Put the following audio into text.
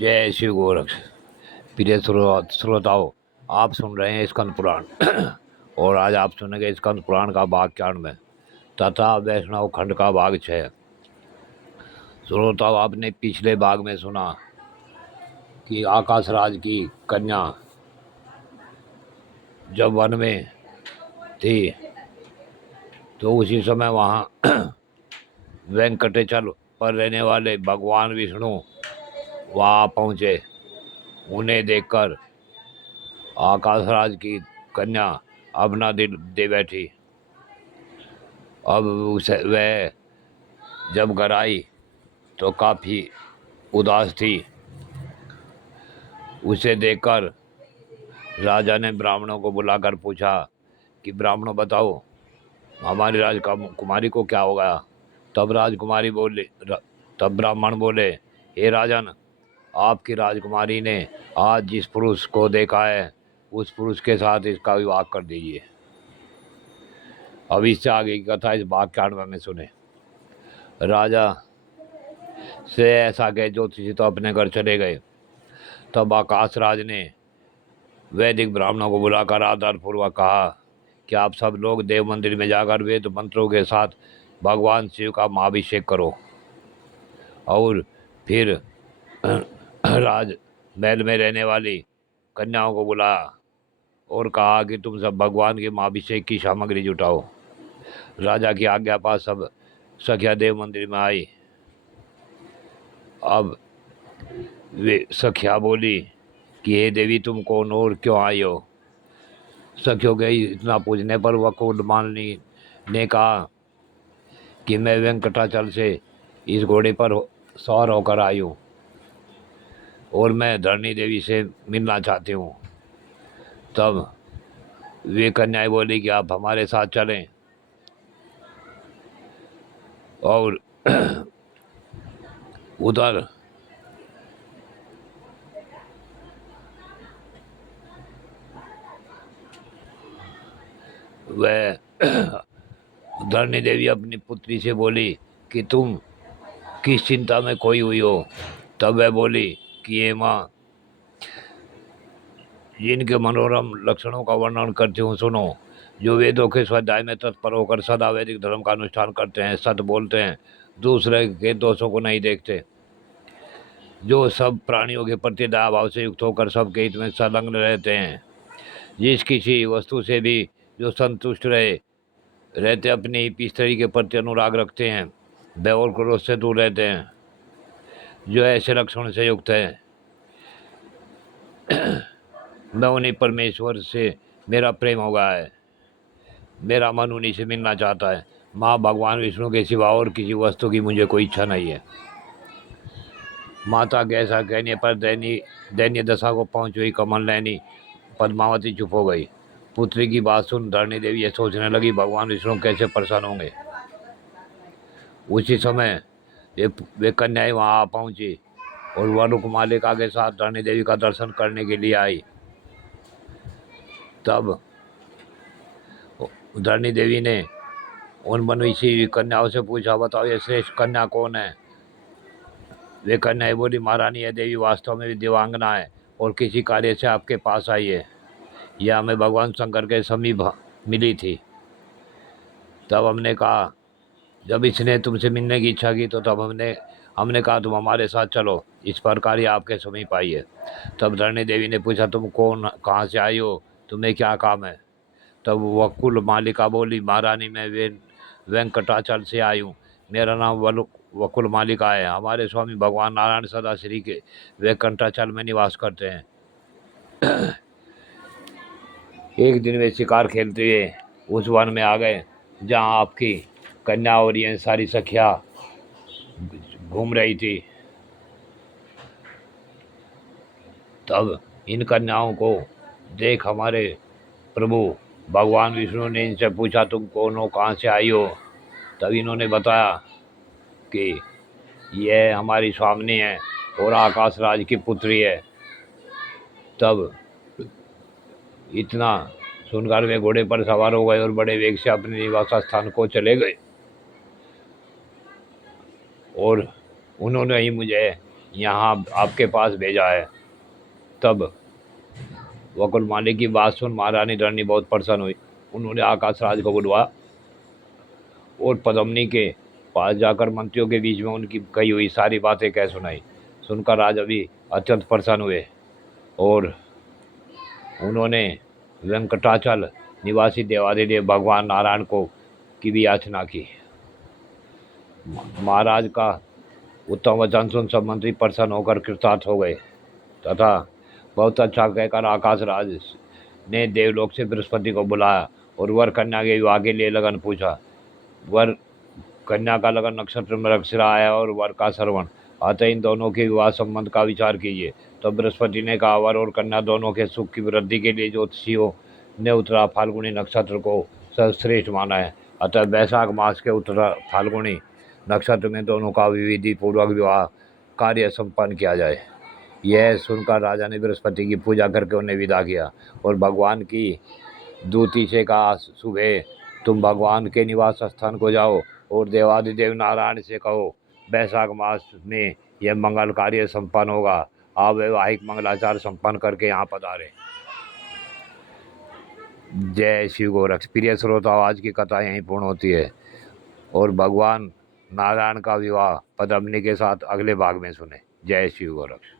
जय शिव गोरक्ष। प्रिय श्रोताओं, आप सुन रहे हैं स्कंद पुराण और आज आप सुनेंगे स्कंद पुराण का भाग 91 तथा वैष्णव खंड का भाग 6। श्रोताओं, आपने पिछले भाग में सुना कि आकाश राज की कन्या जब वन में थी तो उसी समय वहाँ वेंकटेचल पर रहने वाले भगवान विष्णु वहाँ पहुँचे। उन्हें देखकर आकाशराज की कन्या अपना दिल दे बैठी। अब उसे वह जब घर आई तो काफ़ी उदास थी। उसे देखकर राजा ने ब्राह्मणों को बुलाकर पूछा कि ब्राह्मणों बताओ, हमारी राजकुमारी को क्या हो गया। तब ब्राह्मण बोले, हे राजन, आपकी राजकुमारी ने आज जिस पुरुष को देखा है उस पुरुष के साथ इसका विवाह कर दीजिए। अब इससे आगे की कथा इस भाग 91 में सुने। राजा से ऐसा कह ज्योतिषी तो अपने घर चले गए। तब आकाश राज ने वैदिक ब्राह्मणों को बुलाकर आदरपूर्वक कहा कि आप सब लोग देव मंदिर में जाकर वेद मंत्रों के साथ भगवान शिव का महाभिषेक करो और फिर राज महल में रहने वाली कन्याओं को बुलाया और कहा कि तुम सब भगवान के महाभिषेक की सामग्री जुटाओ। राजा की आज्ञा पास सब सखिया देव मंदिर में आई। अब वे सखिया बोली कि हे देवी, तुम कौन और क्यों आई हो। सखियों के इतना पूछने पर वकुल मालिनी ने कहा कि मैं वेंकटाचल से इस घोड़े पर सवार होकर आई हूँ और मैं धरणी देवी से मिलना चाहती हूँ। तब वे कन्याएं बोली कि आप हमारे साथ चलें और उधर वह धरणी देवी अपनी पुत्री से बोली कि तुम किस चिंता में खोई हुई हो। तब वह बोली कि ये माँ, जिनके मनोरम लक्षणों का वर्णन करती हूँ सुनो। जो वेदों के स्वाध्याय में तत्पर होकर सदा वैदिक धर्म का अनुष्ठान करते हैं, सत्य बोलते हैं, दूसरे के दोषों को नहीं देखते, जो सब प्राणियों के प्रति दया भाव से युक्त होकर सबके हित में संलग्न रहते हैं, जिस किसी वस्तु से भी जो संतुष्ट रहते अपनी स्त्री के प्रति अनुराग रखते हैं, भय और क्रोध से दूर रहते हैं, जो ऐसे लक्षण से युक्त है, मैं उन्हीं परमेश्वर से मेरा प्रेम हो गया है, मेरा मन उन्हीं से मिलना चाहता है। माँ, भगवान विष्णु के सिवा और किसी वस्तु की मुझे कोई इच्छा नहीं है। माता के ऐसा कहने पर दैन्य दशा को पहुंच हुई कमल नयनी पद्मावती चुप हो गई। पुत्री की बात सुन धरणी देवी ये सोचने लगी, भगवान विष्णु कैसे परेशान होंगे। उसी समय वे कन्याएं वहां पहुंची और वरुक मालिका के साथ धरणी देवी का दर्शन करने के लिए आई। तब धरणी देवी ने उन मनुष्य कन्याओं से पूछा, बताओ ये श्रेष्ठ कन्या कौन है। वे कन्याएं बोली, महारानी यह देवी वास्तव में दिव्यांगना है और किसी कार्य से आपके पास आई है। यह हमें भगवान शंकर के समीप मिली थी। तब हमने कहा, जब इसने तुमसे मिलने की इच्छा की तो तब हमने कहा तुम हमारे साथ चलो। इस प्रकार ही आपके समीप आई है। तब धरणी देवी ने पूछा, तुम कौन, कहाँ से आई हो, तुम्हें क्या काम है। तब वकुल मालिका बोली, महारानी मैं वेंकटाचल से आई हूँ। मेरा नाम वकुल मालिका है। हमारे स्वामी भगवान नारायण सदा श्री के वेंकटाचल में निवास करते हैं। एक दिन वे शिकार खेलते हुए उस वन में आ गए जहाँ आपकी कन्या और ये सारी सखिया घूम रही थी। तब इन कन्याओं को देख हमारे प्रभु भगवान विष्णु ने इनसे पूछा, तुम कौन हो, कहाँ से आई हो। तब इन्होंने बताया कि यह हमारी स्वामिनी है और आकाश राज की पुत्री है। तब इतना सुनकर वे घोड़े पर सवार हो गए और बड़े वेग से अपने निवास स्थान को चले गए और उन्होंने ही मुझे यहाँ आपके पास भेजा है। तब वकुल मालिक की बात सुन महारानी धरणी बहुत प्रसन्न हुई। उन्होंने आकाश राज को बुलवाया और पद्मिनी के पास जाकर मंत्रियों के बीच में उनकी कही हुई सारी बातें कह सुनाई। सुनकर राजा भी अत्यंत प्रसन्न हुए और उन्होंने वेंकटाचल निवासी देवादिदेव भगवान नारायण को की भी याचना की। महाराज का उत्तम वचन सुन सब मंत्री प्रसन्न होकर कृतार्थ हो गए तथा बहुत अच्छा कहकर आकाश राज ने देवलोक से बृहस्पति को बुलाया और वर कन्या के विवाह के लिए लगन पूछा। वर कन्या का लगन नक्षत्र में मृगशिरा आया और वर का श्रवण, अतः इन दोनों के विवाह संबंध का विचार कीजिए। तो बृहस्पति ने कहा, वर और कन्या दोनों के सुख की वृद्धि के लिए ज्योतिषियों ने उत्तरा फाल्गुनी नक्षत्र को सर्वश्रेष्ठ माना है, अतः वैशाख मास के उत्तरा फाल्गुनी नक्षत्र में दोनों का विधि पूर्वक विवाह कार्य संपन्न किया जाए। यह सुनकर राजा ने बृहस्पति की पूजा करके उन्हें विदा किया और भगवान की दूती से कहा, सुबह तुम भगवान के निवास स्थान को जाओ और देवादिदेव नारायण से कहो, वैशाख मास में यह मंगल कार्य संपन्न होगा। आप वैवाहिक मंगलाचार संपन्न करके यहाँ पधारे। जय शिव गोरक्ष। प्रिय श्रोताओं, आज की कथा यहीं पूर्ण होती है और भगवान नारायण का विवाह पद्मिनी के साथ अगले भाग में सुने। जय शिव गोरक्ष।